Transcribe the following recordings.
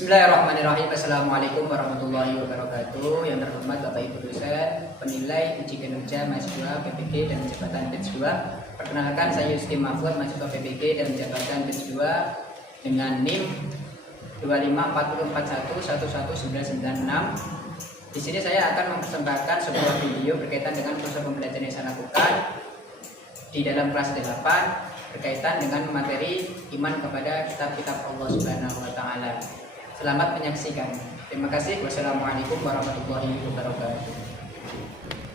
Bismillahirrahmanirrahim. Assalamualaikum warahmatullahi wabarakatuh. Yang terhormat Bapak Ibu dosen, penilai uji kinerja mahasiswa PPG dan jabatan batch 2. Perkenalkan, saya Yuski Mahfud, mahasiswa PPG dan jabatan batch 2 dengan NIM 254411196. Di sini saya akan mempersembahkan sebuah video berkaitan dengan proses pembelajaran yang saya lakukan di dalam kelas 8 berkaitan dengan materi iman kepada kitab-kitab Allah Subhanahu wa taala. Selamat menyaksikan. Terima kasih. Wassalamualaikum warahmatullahi wabarakatuh.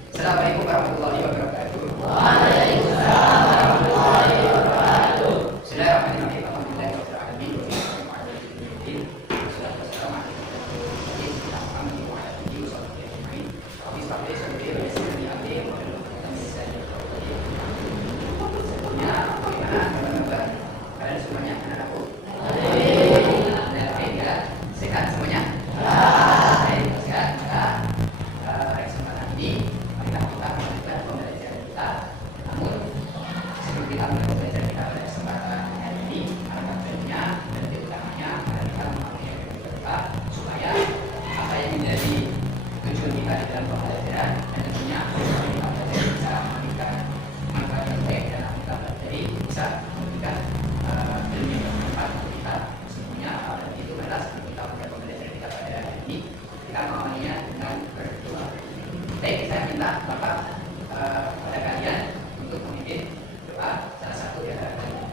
Assalamualaikum warahmatullahi wabarakatuh. Waalaikumsalam warahmatullahi wabarakatuh. Bismillahirrahmanirrahim. Alhamdulillahirabbil alamin. Kalian semuanya anak-anakku. Sehat semuanya? Baik, sehat. Pada kesempatan ini marilah kita melanjutkan pembelajaran kita. Namun sebelum kita mulai pembelajaran kita pada kesempatan hari ini, alangkah baiknya dan lebih utamanya kita memahami kita supaya apa yang menjadi tujuan kita di dalam pembelajaran dan tentunya kita belajar bisa memberikan manfaat yang baik dan kita belajar bisa memberikan ilmu yang bermanfaat untuk kita semuanya. Dan itu adalah kita pembelajaran kita pada hari ini. Kita memahaminya dengan berdoa. Baik, saya minta Bapak pada kalian untuk memimpin doa salah satu di antara kalian.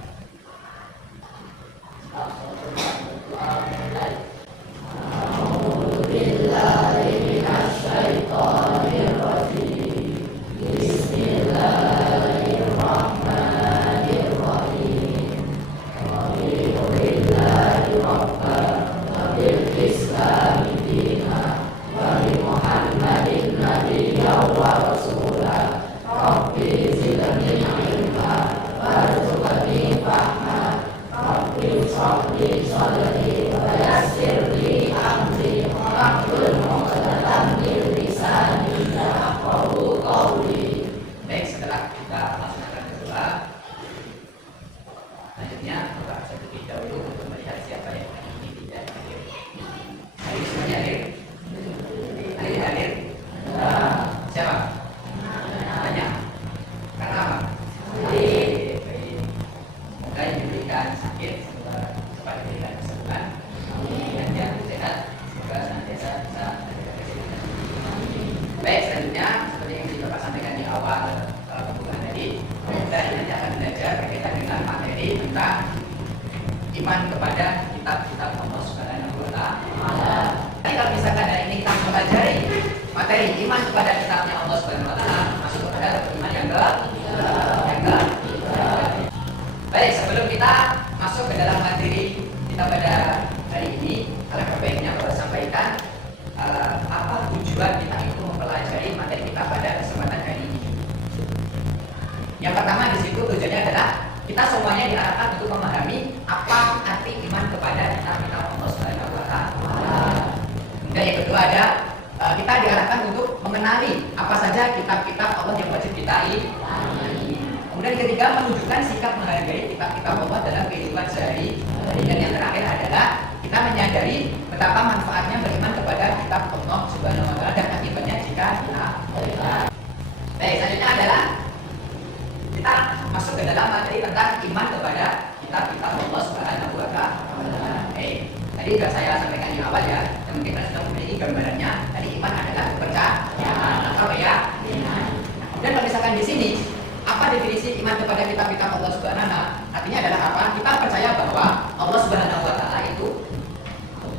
Baik, setelah kita melaksanakan doa, selanjutnya Bapak saya terlebih dahulu untuk melihat siapa yang hari ini tidak hadir. Hadir semuanya hadir? Hadir? Siapa? Banyak. Karena apa? Baik. Semoga yang diberikan sakit semoga cepat diberikan kesembuhan. Dan yang sehat semoga senantiasa bisa diberikan kesehatan. Baik, selanjutnya seperti yang Bapak sampaikan di awal pembukaan tadi, kita nanti akan belajar berkaitan dengan materi tentang iman kepada kitab-kitab Allah Subhanahu wa taala. Jadi kalau misalkan hari ini kita mempelajari materi iman kepada kitabnya Allah Subhanahu wa taala, masuk kepada iman yang ke. Baik, sebelum kita masuk ke dalam materi kita pada hari ini, alangkah baiknya Bapak sampaikan apa tujuan kita itu mempelajari materi kita pada kesempatan hari ini. Yang pertama di situ tujuannya adalah kita semuanya diarahkan untuk memahami apa arti iman kepada kitab-kitab Allah Subhanahu wa taala. Dan yang kedua ada kita diarahkan untuk mengenali apa saja kitab-kitab Allah yang wajib kita imani. Kemudian yang ketiga menunjukkan sikap menghargai kitab-kitab Allah dalam kehidupan sehari-hari. Dan yang terakhir adalah kita menyadari betapa manfaatnya beriman kepada kitab Allah Subhanahu wa taala dan akibatnya jika kita beriman. Baik, selanjutnya adalah kita masuk ke dalam materi tentang iman kepada kitab-kitab Allah Subhanahu wa taala. Baik, tadi sudah saya sampaikan di awal ya, dan mungkin kita sudah memiliki gambarannya. Tadi iman adalah kepercayaan atau keyakinan. Dan kalau misalkan di sini apa definisi iman kepada kitab-kitab Allah Subhanahu wa taala? Artinya adalah apa? Kita percaya bahwa Allah Subhanahu wa taala itu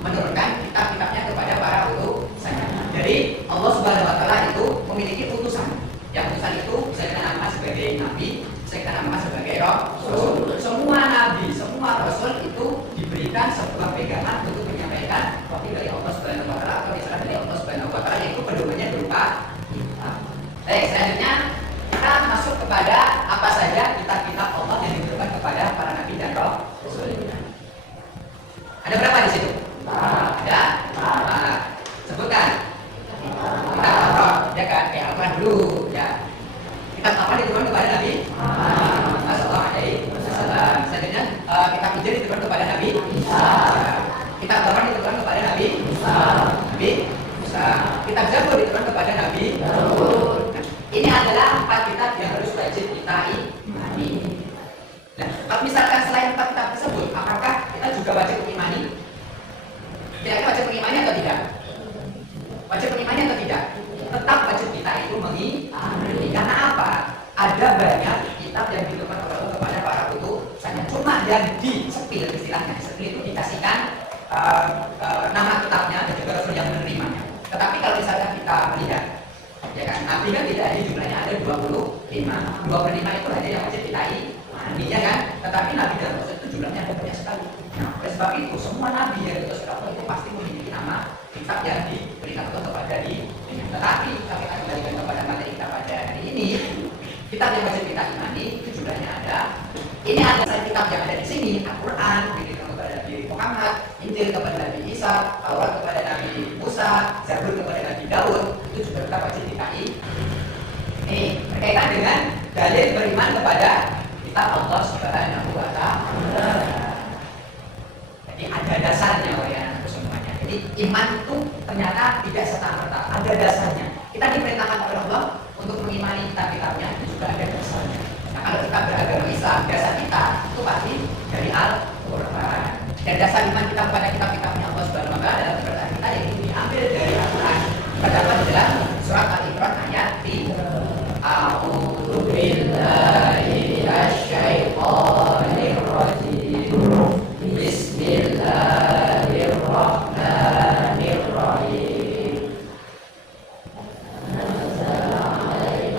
menurunkan kitab-kitabnya kepada para utusannya. Jadi Allah Subhanahu wa taala itu memiliki utusan. Yang utusan itu bisa kita namakan sebagai nabi, bisa kita namakan sebagai rasul. Semua nabi, semua rasul itu diberikan sebuah pegangan untuk menyampaikan wakil dari Allah Subhanahu wa taala atau risalah dari Allah Subhanahu wa taala, yaitu pedomannya berupa kitab. Baik, selanjutnya kita masuk kepada apa saja kitab-kitab Allah yang diberikan kepada para nabi dan rasul. Ada berapa di situ? Ada. Sebutkan. Kitab Taurat, ya kan? Kayak Al-Quran dulu, ya. Kitab apa diberikan kepada Nabi? Sallallahu alaihi wasallam. Selanjutnya kitab Injil diberikan kepada Nabi. Kitab Taurat diberikan kepada juga wajib mengimani? Kira-kira wajib mengimani atau tidak? Wajib mengimani atau tidak? Tetap wajib kita itu mengimani. Karena apa? Ada banyak kitab yang diturunkan oleh Allah kepada para utusannya. Cuma yang disepil, istilahnya disepil itu dikasihkan nama kitabnya dan juga rasul yang menerimanya. Tetapi kalau misalnya kita melihat, ya kan, Nabi kan tidak hanya jumlahnya ada 25. 25 itu hanya yang wajib kita imani, ya kan? Tetapi Nabi dan Rasul itu jumlahnya ada banyak sekali. Nah, oleh sebab itu semua Nabi yang diutus oleh Allah itu pasti memiliki nama kitab yang diberikan Allah kepada dirinya. Tetapi kalau kita kembalikan kepada materi kita pada hari ini, kitab yang wajib kita imani itu jumlahnya ada. Ini adalah kitab yang ada di sini, Al-Quran diberikan kepada Nabi Muhammad, Injil kepada Nabi Isa, Taurat kepada Nabi Musa, Zabur kepada Nabi Daud. Itu juga kita wajib kita ini berkaitan dengan dalil beriman kepada kitab Allah Subhanahu wa Ta'ala. Jadi ada dasarnya oleh anak semuanya. Jadi iman itu ternyata tidak serta-merta, ada dasarnya. Kita diperintahkan oleh Allah untuk mengimani kitab-kitabnya, itu juga ada dasarnya. Nah, kalau kita beragama Islam, dasar kita itu pasti dari Al-Quran. Dan dasar iman kita kepada kitab-kitabnya Allah Subhanahu wa Ta'ala adalah kepercayaan kita yang diambil dari Al-Quran. Terdapat dalam surat Al-Imran ayat 3. A'udzu billahi minasyaitonir rajim. Bismillahirrahmanirrahim.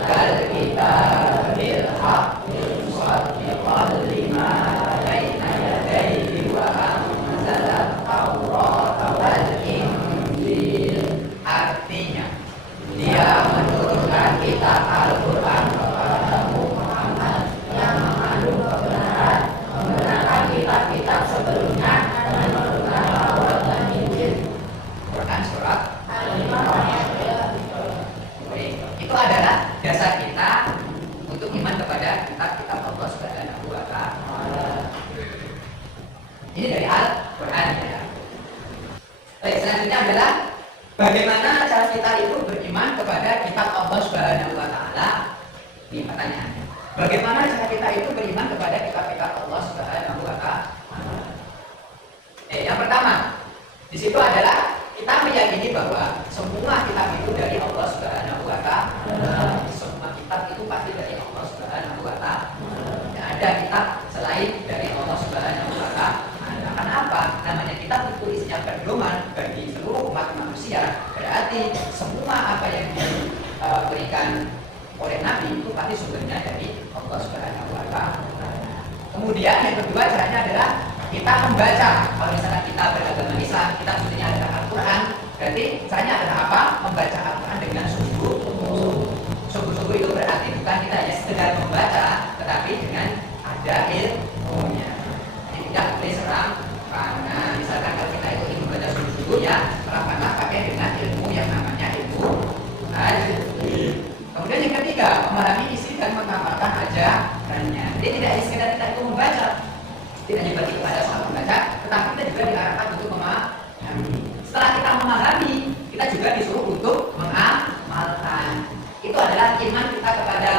Al-kitab bil haqqi musaddiqan lima baina yadayhi wa anzala at-taurata wal injil. Artinya, dia menurunkan kitab Al-Quran kepada Muhammad yang mengandung kebenaran, membenarkan kitab-kitab sebelumnya, dan menurunkan Taurat dan Injil. Quran surat Al-Imran. Itu adalah dasar kita untuk iman kepada kitab-kitab Allah Subhanahu wa Ta'ala. Ini dari Al-Quran, ya. Baik, selanjutnya adalah bagaimana cara kita itu beriman kepada kitab Allah Subhanahu wa Ta'ala? Ini pertanyaannya. Bagaimana cara kita itu beriman kepada kitab-kitab Allah Subhanahu wa Ta'ala? Yang pertama, di situ adalah kita meyakini bahwa semua kitab itu dari Allah Subhanahu wa Ta'ala. Semua kitab itu pasti dari Allah Subhanahu wa Ta'ala. Tidak ada kitab selain dari Allah Subhanahu wa Ta'ala. Kenapa? Namanya kitab itu isinya pedoman bagi seluruh umat manusia. Berarti semua apa yang diberikan oleh Nabi itu pasti sumbernya dari Allah Subhanahu wa Ta'ala. Kemudian yang kedua caranya adalah kita membaca. Kalau misalnya kita beragama Islam, kita mestinya ada Al-Quran. Berarti caranya adalah apa? Membaca Al-Quran dengan sungguh-sungguh. Sungguh-sungguh itu berarti bukan kita hanya sekedar membaca, tetapi dengan ada ilmunya. Jadi tidak boleh serang karena misalkan kalau kita itu ingin membaca sungguh-sungguh, ya lakukanlah pakai dengan ilmu yang namanya ilmu hadis. Kemudian yang ketiga, memahami isi dan mengamalkan ajarannya. Jadi tidak hanya sekedar kita itu membaca, tidak hanya bagi kepada saat membaca, tetapi kita juga diarahkan untuk memahami. Setelah kita memahami, kita juga disuruh untuk mengamalkan. Itu adalah iman kita kepada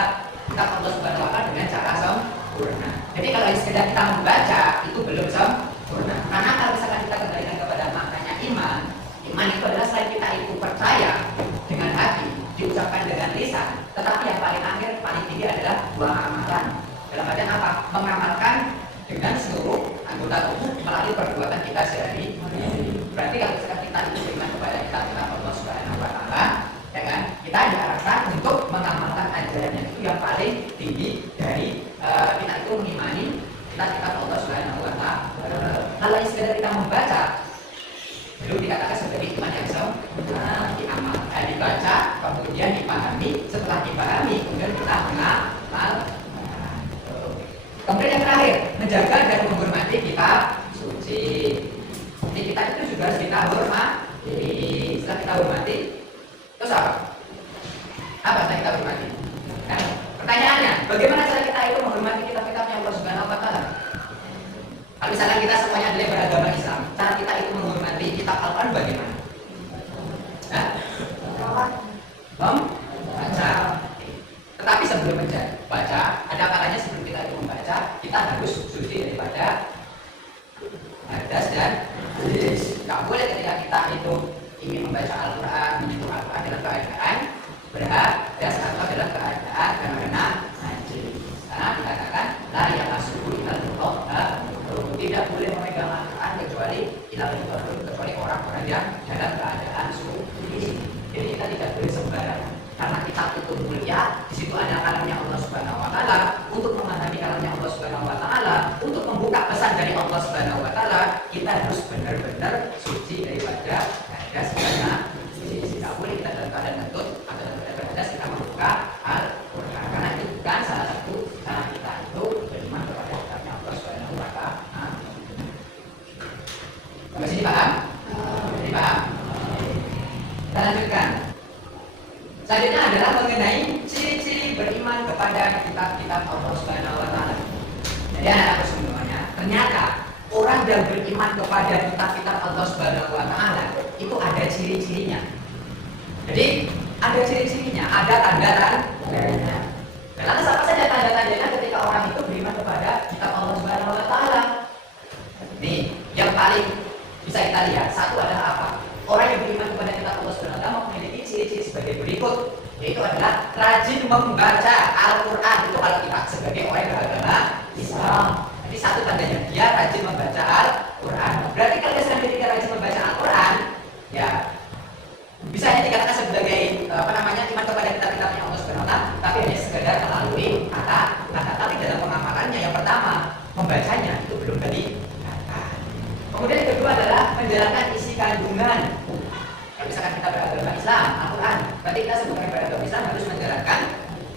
kitab Allah Subhanahu wa Ta'ala dengan cara sempurna. Jadi kalau sekedar kita membaca itu belum sempurna. Karena kalau misalkan kita kembalikan kepada maknanya iman, iman itu adalah selain kita itu percaya dengan hati, diucapkan dengan lisan, tetapi yang paling akhir, paling tinggi adalah dua amalan. Dalam artian apa? Mengamalkan dengan seluruh anggota tubuh melalui perbuatan kita sehari. Berarti kalau misalkan kita itu beriman kepada kitab Allah Subhanahu wa Ta'ala, ya kan? Kita diarahkan untuk mengamalkan ajarannya. Itu yang paling tinggi dari kita itu mengimani kitab Allah Subhanahu wa Ta'ala. Kalau sekedar kita membaca, belum dikatakan sebagai iman yang sempurna. Diamalkan, dibaca, kemudian dipahami. Setelah dipahami, kemudian kita mengamal. Kemudian yang terakhir, menjaga dan menghormati kitab suci. Jadi kita itu juga harus kita hormati. Setelah kita hormati, terus apa? Apa setelah kita hormati? Nah, pertanyaannya, bagaimana cara kita itu menghormati kitab-kitabnya Allah Subhanahu wa Ta'ala? Kalau misalkan kita semuanya adalah beragama Islam, cara kita itu menghormati kitab Al-Quran bagaimana? Membaca. Tetapi sebelum membaca, ada kalanya sebelum kita itu membaca, kita harus suci daripada ada cerdas dan najis. Nggak boleh ketika kita itu ingin membaca Al-Quran, menyentuh Al-Quran dalam keadaan berhadas atau dalam keadaan karena najis. Karena dikatakan la yamassuhu illal mutahharun, tidak boleh memegang Al-Quran kecuali orang-orang yang dalam keadaan suci. Jadi kita tidak boleh sembarangan. Karena kitab itu mulia, di situ ada kalamnya Allah Subhanahu wa taala. Untuk memahami kalamnya Allah Subhanahu wa taala, untuk membuka pesan dari Allah Subhanahu wa taala, kita harus benar-benar suci daripada hadas karena tidak boleh kita dalam keadaan nutut atau dalam keadaan hadas kita membuka Al-Qur'an. Karena itu bukan salah satu cara kita itu beriman kepada kitabnya Allah Subhanahu wa taala. Sampai sini paham? Ini paham? Kita lanjutkan. Selanjutnya adalah mengenai ciri-ciri beriman kepada kitab-kitab Allah Subhanahu wa taala. Jadi anak-anakku semuanya, ternyata orang yang beriman kepada kitab-kitab Allah Subhanahu wa taala itu ada ciri-cirinya. Jadi ada ciri-cirinya, ada tanda-tandanya. Dan lantas apa saja tanda-tandanya ketika orang itu beriman kepada kitab Allah Subhanahu wa taala? Nih, yang paling bisa kita lihat satu adalah apa? Orang yang beriman kepada kitab Allah Subhanahu wa taala memiliki ciri-ciri sebagai berikut, yaitu adalah rajin membaca Al-Quran. Itu kalau kita sebagai orang yang beragama Islam. Jadi satu tandanya dia rajin membaca Al-Quran. Berarti kalau dia sedang rajin membaca Al-Quran, ya bisa hanya dikatakan sebagai iman kepada kitab-kitabnya Allah Subhanahu wa taala, tapi hanya sekedar melalui kata-kata. Tapi dalam pengamalannya yang pertama membacanya itu belum kelihatan. Kemudian yang kedua adalah menjalankan isi kandungan. Kalau misalkan kita beragama Islam, Al-Quran, berarti kita sebagai beragama Islam harus menjalankan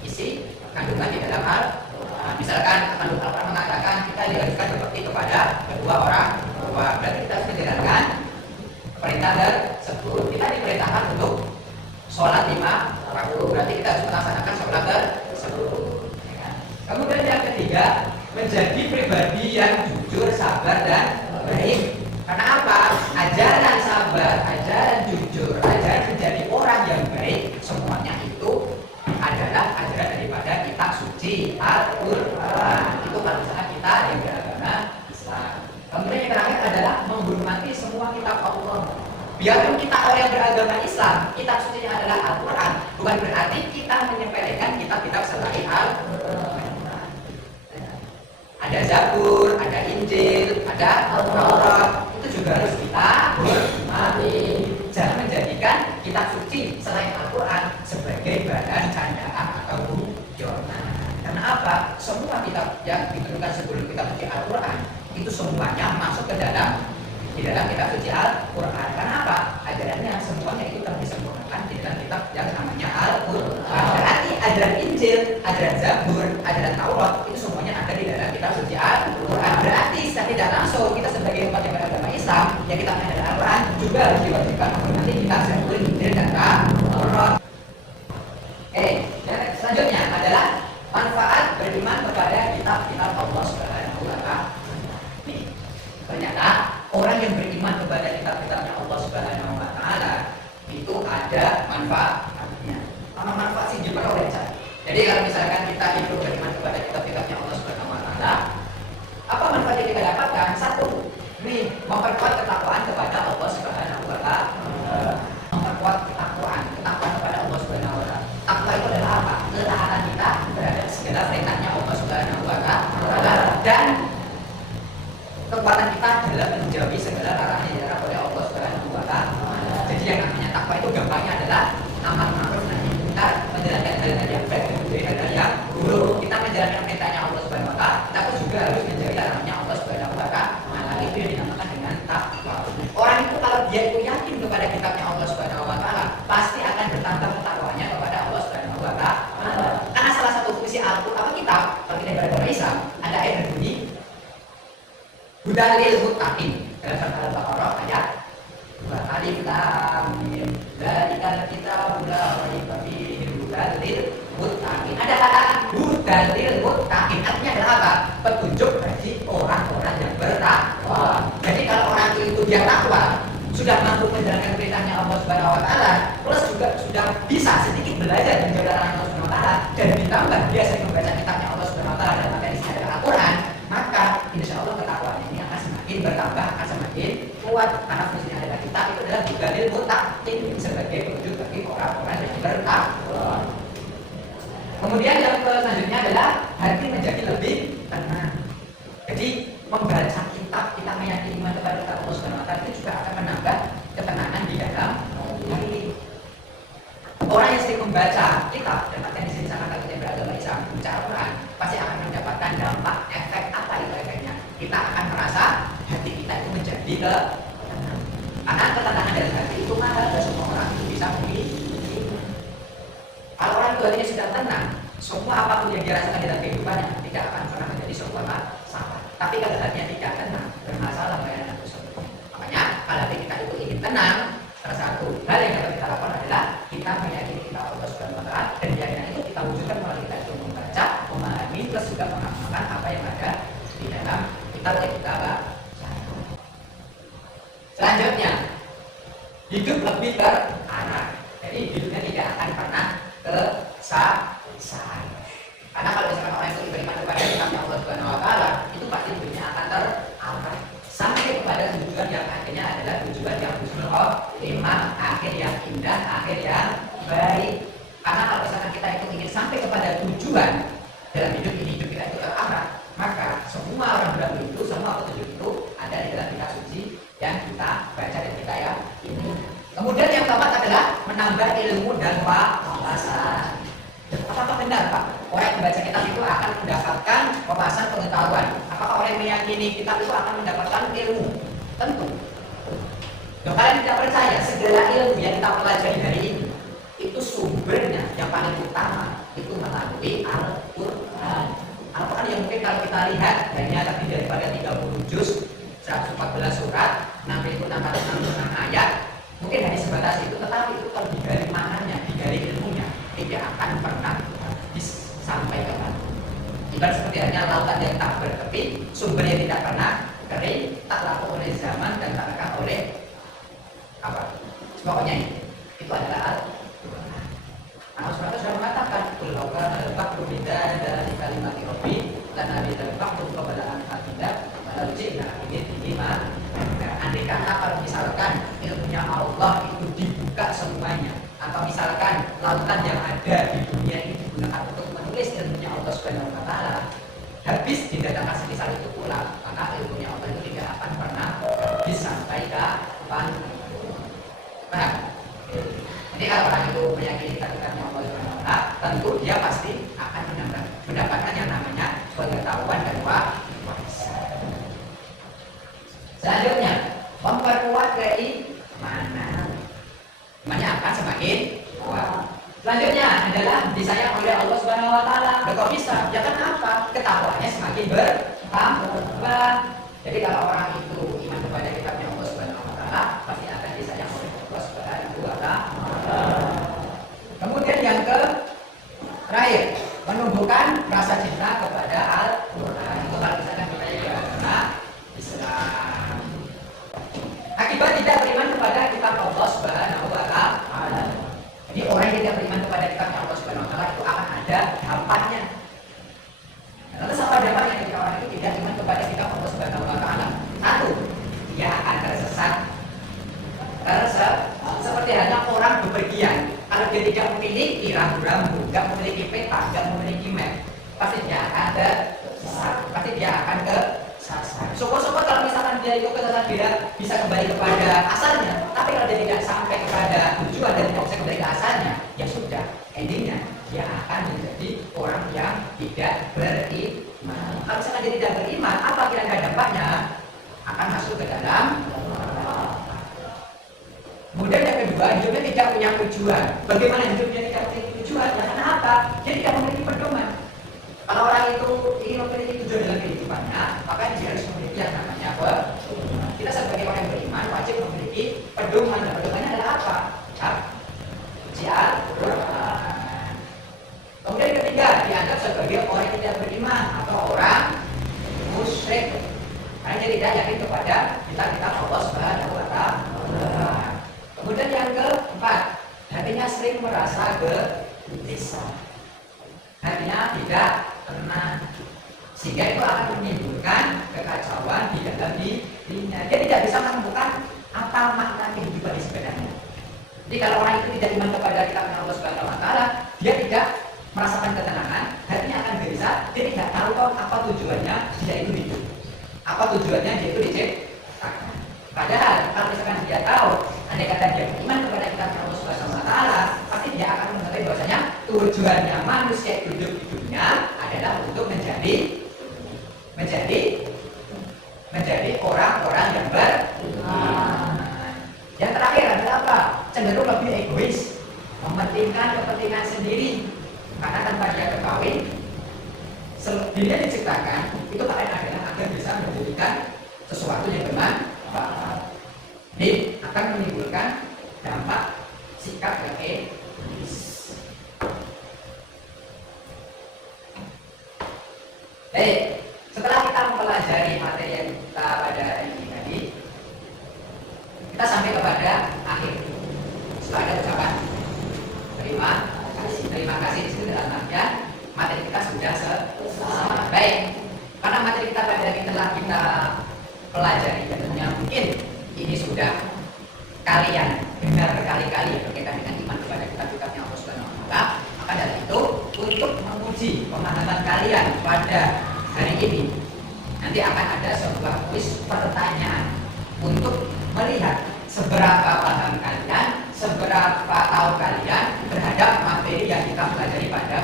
isi kandungan di dalam Al-Quran. Misalkan kandungan Al-Quran mengatakan kita diharuskan berbakti kepada kedua orang tua, berarti kita harus menjalankan perintah tersebut. Kita diperintahkan untuk sholat 5 waktu, berarti kita harus melaksanakan sholat tersebut. Kemudian yang ketiga, menjadi pribadi yang jujur, sabar, dan baik. Karena apa? Ajaran sabar, ajaran jujur, ajaran menjadi orang yang baik, semuanya itu adalah ajaran daripada kitab suci Al-Quran. Itu kalau misalnya kita yang beragama Islam. Kemudian yang terakhir adalah menghormati semua kitab Allah. Biarpun kita orang yang beragama Islam, kitab suci yang adalah Al-Quran, bukan berarti kita menyepelekan kitab-kitab selain Al-Quran. Ada Zabur, ada Injil, ada Taurat, itu juga harus kita hormati. Jangan menjadikan kitab suci selain Al-Quran sebagai bahan candaan atau guyonan. Karena apa? Semua kitab yang ditentukan sebelum kitab suci Al-Quran itu semuanya masuk ke dalam kitab suci Al-Quran. Karena apa? Ajarannya semuanya itu telah disempurnakan di dalam kitab yang namanya Al-Quran. Berarti ajaran Injil, ajaran Zabur, ajaran Taurat itu semuanya ada di dalam kitab suci Al-Quran. Berarti secara tidak langsung kita sebagai umat yang beragama Islam yang kita mengenal Al-Quran juga harus diwajibkan menghormati kitab Zabur, Injil, dan Taurat. Dan selanjutnya adalah manfaat beriman kepada kitab-kitab Allah Subhanahu wa taala. Nih, ternyata orang yang beriman kepada kitab-kitabnya Allah Subhanahu wa taala itu ada manfaatnya. Apa manfaat sih jumlah oleh cara. Jadi kalau misalkan kita hidup beriman kepada kitab-kitabnya Allah Subhanahu wa taala, apa manfaat yang kita dapatkan? Satu, nih memperkuat ketakwaan kepada Allah Subhanahu wa taala. Memperkuat ketakwaan kepada Allah Subhanahu wa taala. Takwa itu adalah apa? Ketaatan kita terhadap segala perintahnya Allah Subhanahu wa taala dan kekuatan kita dalam menjauhi segala larangan yang dilarang oleh Allah Subhanahu wa taala. Jadi yang namanya takwa itu gampangnya adalah amal ma'ruf nahi munkar, menjalankan hal-hal yang baik dan menjauhi hal-hal yang buruk. Kita menjalankan perintahnya Allah Subhanahu wa taala, tapi juga harus menjauhi larangannya Allah Subhanahu wa taala. Itu yang dinamakan dengan takwa. Orang itu kalau dia itu yakin kepada kitabnya Allah Subhanahu wa taala, pasti akan bertambah ketakwanya kepada Allah Subhanahu wa taala. Karena salah satu fungsi Al-Qur'an kitab, kalau kita beragama Islam, ada ayat berbunyi Hudalil muttaqin dalam surat Al-Baqarah ayat 2. Alif lam mim. Dzalikal kitabu la raiba fihi hudalil muttaqin. Ada kata hudalil muttaqin, artinya adalah apa? Petunjuk bagi orang-orang yang bertakwa. Jadi kalau orang itu dia takwa, sudah mampu menjalankan perintahnya Allah Subhanahu wa taala, plus juga sudah bisa sedikit belajar menjaga larangan Allah Subhanahu wa taala, dan ditambah dia sering membaca kitabnya Allah Subhanahu wa taala dan materi adalah Al-Qur'an, maka insya Allah ketakwaannya ini akan semakin semakin bertambah akan semakin kuat, karena fungsinya adalah kita itu adalah bukanil mutakin sebagai wujud bagi orang-orang yang bertakwa. Kemudian yang selanjutnya adalah hati menjadi lebih tenang. Jadi membaca kitab, kita meyakini iman kepada Allah Subhanahu wa taala itu juga akan menambah ketenangan di dalam hati. Orang yang sering membaca kitab, dapatkan di sini sangat yang beragama Islam, membaca Al-Quran, pasti akan mendapatkan dampak efek apa itu efeknya. Kita akan merasa hati kita itu menjadi tenang. Karena ketenangan dari hati itu mahal, dan semua orang itu bisa memiliki. Kalau orang tua ini sudah tenang, semua apapun yang dirasakan dalam kehidupannya tidak akan pernah menjadi sebuah masalah. Tapi kalau hatinya tidak tenang, bermasalah bayangan tersebut. Makanya kalau hati kita itu ingin tenang, salah satu hal yang dapat kita lakukan adalah kita meyakini kita Allah Subhanahu wa taala, dan keyakinan itu kita wujudkan melalui kita itu membaca, memahami, plus juga mengamalkan apa yang ada di dalam kitab yang kita baca. Selanjutnya, hidup lebih berarah. Jadi hidupnya tidak akan pernah kesasar. Karena kalau misalkan orang itu beriman kepada kitabnya Allah Subhanahu wa taala, itu pasti hidupnya akan terarah sampai kepada tujuan yang akhirnya adalah tujuan yang husnul khotimah, akhir yang indah, akhir yang baik. Karena kalau misalkan kita itu ingin sampai kepada tujuan dalam hidup ini, hidup kita itu terarah, maka semua orang beramal itu, semua petunjuk itu ada di dalam kitab suci yang kita baca dan kita yakini. Kemudian yang keempat adalah menambah ilmu dan wawasan. Apakah benar Pak? Orang yang membaca kitab itu akan mendapatkan wawasan pengetahuan. Apakah orang yang meyakini kitab itu akan mendapatkan ilmu? Tentu. Kalau kalian tidak percaya, segala ilmu yang kita pelajari hari ini itu sumbernya yang paling utama itu melalui Al-Quran. Al-Quran yang mungkin kalau kita lihat hanya terdiri daripada 30 juz, 114 surat, 6.666 ayat. Mungkin hanya sebatas itu, tetapi itu kalau digali maknanya, digali ilmunya, tidak akan pernah disampaikan. Ibarat seperti hanya lautan yang tak bertepi, sumber yang tidak pernah kering, tak laku oleh zaman dan tak lekang oleh apa? Pokoknya itu adalah Al-Quran. Allah SWT sudah mengatakan, "Kulaukan al-fakru bidah dari kalimat Rabbi dan nabi al-fakru kepada al-Fatihah lalu jika ingin diiman." Andai kata kalau misalkan ilmunya Allah itu dibuka semuanya, atau misalkan lautan yang ada di dunia ini digunakan untuk menulis ilmunya Allah Subhanahu wa taala, habis didatangkan semisal itu pula, maka ilmunya Allah itu tidak akan pernah disampaikan. Nah, jadi kalau orang itu meyakini kitab-kitabnya Allah Subhanahu wa taala, tentu dia pasti akan mendapatkan yang namanya pengetahuan dan wawasan. Selanjutnya, memperkuat keimanan. Imannya akan semakin kuat. Selanjutnya adalah disayang oleh Allah Subhanahu wa taala. Kok bisa? Ya kenapa? Ketakwaannya semakin bertambah. Jadi kalau orang itu iman kepada kitabnya Allah Subhanahu wa taala, pasti akan disayang oleh Allah Subhanahu wa taala. Kemudian yang terakhir, menumbuhkan rasa cinta kepada Al-Quran. Itu kalau misalkan kita agama Islam. Akibat tidak beriman kepada kitab Allah Subhanahu wa taala. Jadi orang yang tidak beriman kepada kitab Allah Subhanahu wa taala itu akan ada dampaknya. Lantas apa dampaknya ketika orang itu tidak iman kepada kitab Allah Subhanahu wa taala? Satu, dia akan tersesat. Seperti halnya orang bepergian. Kalau dia tidak memiliki rambu-rambu, tidak memiliki peta, tidak memiliki map, pasti dia akan tersesat. Pasti dia akan kesasar. Syukur-syukur kalau misalkan dia itu kesasar, dia bisa kembali kepada asalnya. Tapi kalau dia tidak sampai kepada tujuan dan tidak bisa kembali ke asalnya, ya sudah, endingnya dia akan menjadi orang yang tidak beriman. Kalau misalkan dia tidak beriman, apa kira-kira dampaknya? Akan masuk ke dalam. Kemudian yang kedua, hidupnya tidak punya tujuan. Bagaimana hidupnya tidak memiliki tujuan? Ya karena apa? Dia tidak memiliki pedoman. Kalau orang itu ingin memiliki tujuan dalam kehidupannya, maka dia harus memiliki yang namanya pedoman. Kita sebagai orang yang beriman wajib memiliki pedoman. Dan pedomannya adalah apa? Al-Quran. Kemudian yang ketiga, dianggap sebagai orang yang tidak beriman atau orang musyrik. Karena dia tidak yakin kepada kitab-kitab Allah Subhanahu wa taala. Kemudian yang keempat, hatinya sering merasa gelisah. Hatinya tidak tenang. Sehingga itu akan menimbulkan kekacauan di dalam diri. apa makna kehidupan yang sebenarnya. Jadi kalau orang itu tidak iman kepada kitabnya Allah Subhanahu wa taala, dia tidak merasakan ketenangan, hatinya akan gelisah, dia tidak tahu apa tujuannya dia itu hidup. Apa tujuannya dia itu diciptakan. Padahal kalau misalkan dia tahu, andai kata dia beriman kepada kitabnya Allah Subhanahu wa taala, pasti dia akan mengetahui bahwasanya tujuannya manusia itu hidup di dunia adalah untuk menjadi orang-orang yang beriman. Yang terakhir adalah apa? Cenderung lebih egois, mementingkan kepentingan sendiri. Karena tanpa dia ketahui, dirinya diciptakan itu paling adalah agar bisa menjadikan sesuatu yang bermanfaat. Ini akan menimbulkan dampak sikap yang egois. Baik, setelah kita mempelajari materi yang kita pada ini tadi, kita sampai kepada akhir. Setelah ada ucapan terima kasih di situ dalam artian materi kita sudah selesai. Baik, karena materi kita pada ini telah kita pelajari, tentunya mungkin ini sudah kalian dengar berkali-kali berkaitan dengan iman kepada kitab-kitabnya Allah Subhanahu wa taala. Maka dari itu, untuk menguji pemahaman kalian pada hari ini, nanti akan ada sebuah kuis pertanyaan untuk melihat seberapa paham kalian, seberapa tahu kalian terhadap materi yang kita pelajari pada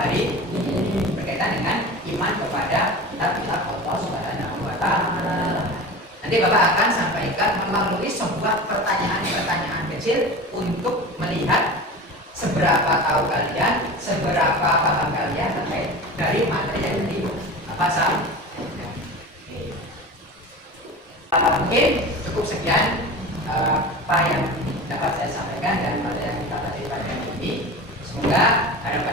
hari ini berkaitan dengan iman kepada kitab-kitab Allah Subhanahu wa taala. Nanti Bapak akan sampaikan melalui sebuah pertanyaan-pertanyaan kecil untuk melihat seberapa tahu kalian, seberapa paham kalian terkait dari materi yang tadi Bapak sampaikan. Mungkin cukup sekian apa yang dapat saya sampaikan dan materi yang kita pelajari pada hari ini. Semoga harapan